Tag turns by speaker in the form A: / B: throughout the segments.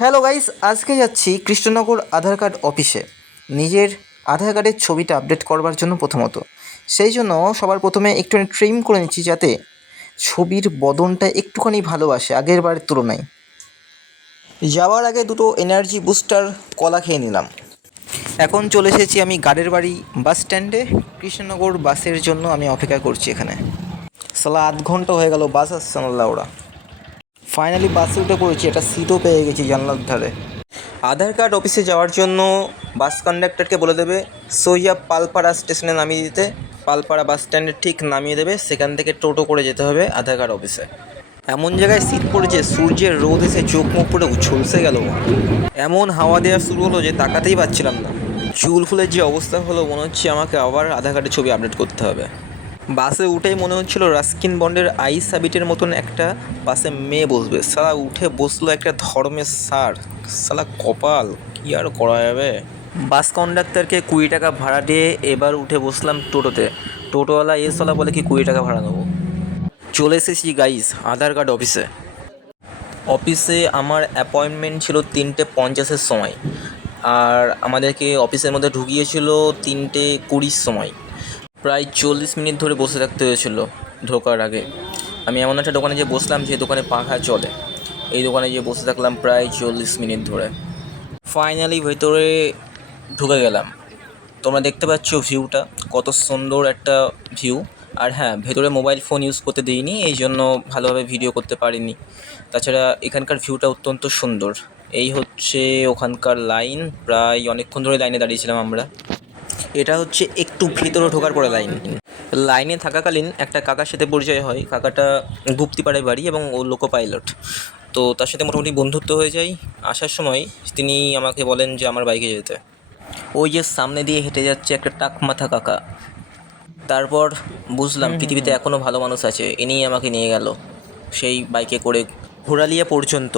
A: Hello guys আজকে যাচ্ছি কৃষ্ণনগর আধার card অফিসে। নিজের আধার কার্ডের ছবিটা আপডেট করবার জন্য প্রথমত। সেই জন্য সবার প্রথমে একটুখানি ট্রিম করে নিচ্ছি যাতে ছবির বদনটা একটুখানি ভালোবাসে আগের বারের তুলনায়। যাওয়ার আগে দুটো এনার্জি বুস্টার কলা খেয়ে নিলাম। এখন চলে এসেছি আমি গাড়ির বাড়ি বাস স্ট্যান্ডে কৃষ্ণনগর বাসের জন্য আমি অপেক্ষা করছি এখানে। সালা আধ ঘণ্টা হয়ে গেল বাস আসছে না ওরা ফাইনালি বাসে উঠে পড়েছি, একটা সিটও পেয়ে গেছি জানলার ধারে। আধার কার্ড অফিসে যাওয়ার জন্য বাস কন্ডাক্টরকে বলে দেবে সোজা পালপাড়া স্টেশনে নামিয়ে দিতে। পালপাড়া বাস স্ট্যান্ডে ঠিক নামিয়ে দেবে, সেখান থেকে টোটো করে যেতে হবে আধার কার্ড অফিসে এমন জায়গায় সিট পড়েছে, সূর্যের রোদ এসে চোখ মুখ পুরো ঝলসে গেল এমন হাওয়া দেওয়া শুরু হলো যে তাকাতেই পাচ্ছিলাম না। চুল ফুলের যে অবস্থা হলো, মনে হচ্ছে আমাকে আবার আধার কার্ডের ছবি আপডেট করতে হবে। বাসে উঠেই মনে হচ্ছিল রাস্কিন বন্ডের আইস সাবিটের মতন একটা বাসে মেয়ে বসবে। সালা উঠে বসল একটা ধর্মের সার। সালা কপাল, কি আর করা যাবে? বাস কন্ডাক্টরকে কুড়ি টাকা ভাড়া দিয়ে এবার উঠে বসলাম টোটোতে। টোটোওয়ালা এসওয়ালা বলে কি কুড়ি টাকা ভাড়া নেব? চলে এসেছি গাইস আধার কার্ড অফিসে। অফিসে আমার অ্যাপয়েন্টমেন্ট ছিল তিনটে পঞ্চাশের সময়। আর আমাদেরকে অফিসের মধ্যে ঢুকিয়েছিল তিনটে কুড়ির সময়। প্রায় চল্লিশ মিনিট ধরে বসে থাকতে হয়েছিল ঢোকার আগে। আমি এমন একটা দোকানে যে বসলাম যে দোকানে পাখা চলে। এই দোকানে গিয়ে বসে থাকলাম প্রায় চল্লিশ মিনিট ধরে। ফাইনালি ভেতরে ঢুকে গেলাম। তোমরা দেখতে পাচ্ছ ভিউটা, কত সুন্দর একটা ভিউ। আর হ্যাঁ ভেতরে মোবাইল ফোন ইউজ করতে দিইনি, এই জন্য ভালোভাবে ভিডিও করতে পারিনি। তাছাড়া এখানকার ভিউটা অত্যন্ত সুন্দর। এই হচ্ছে ওখানকার লাইন প্রায় অনেকক্ষণ ধরে লাইনে দাঁড়িয়েছিলাম আমরা। এটা হচ্ছে একটু ভিতরে ঢোকার পরে লাইন। লাইনে থাকাকালীন একটা কাকার সাথে পরিচয় হয়। কাকাটা গুপ্তিপাড়ায় বাড়ি এবং ও লোকো পাইলট। তো তার সাথে মোটামুটি বন্ধুত্ব হয়ে যায়। আসার সময় তিনি আমাকে বলেন যে আমার বাইকে যেতে। ওই যে সামনে দিয়ে হেঁটে যাচ্ছে একটা টাক মাথা কাকা। তারপর বুঝলাম পৃথিবীতে এখনও ভালো মানুষ আছে। এনেই আমাকে নিয়ে গেল। সেই বাইকে করে ঘোরালিয়া পর্যন্ত।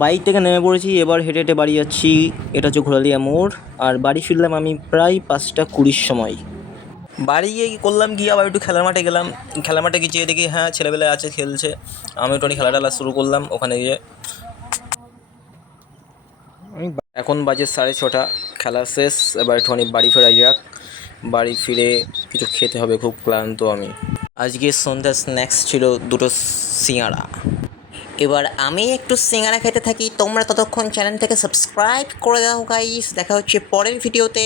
A: বাইক থেকে নেমে পড়েছি এবার হেঁটে হেঁটে বাড়ি যাচ্ছি। এটা হচ্ছে ঘোড়ালিয়া মোড় আর বাড়ি ফিরলাম আমি প্রায় পাঁচটা কুড়ির সময়। বাড়ি গিয়ে করলাম? গিয়ে আবার একটু খেলার মাঠে গেলাম। খেলার মাঠে গিয়ে দেখি হ্যাঁ ছেলেবেলায় আছে খেলছে। আমি একটু খেলা টেলা শুরু করলাম ওখানে গিয়ে। এখন বাজে সাড়ে ছটা খেলা শেষ এবার একটুখানি বাড়ি ফেরা যাক। বাড়ি ফিরে কিছু খেতে হবে খুব ক্লান্ত আমি। আজকে সন্ধ্যা স্ন্যাক্স ছিল দুটো সিঙাড়া।
B: এবার আমি একটু সিঙ্গারা খেতে থাকি। তোমরা ততক্ষণ চ্যানেল থেকে সাবস্ক্রাইব করে দাও গাইস দেখা হচ্ছে পরের ভিডিওতে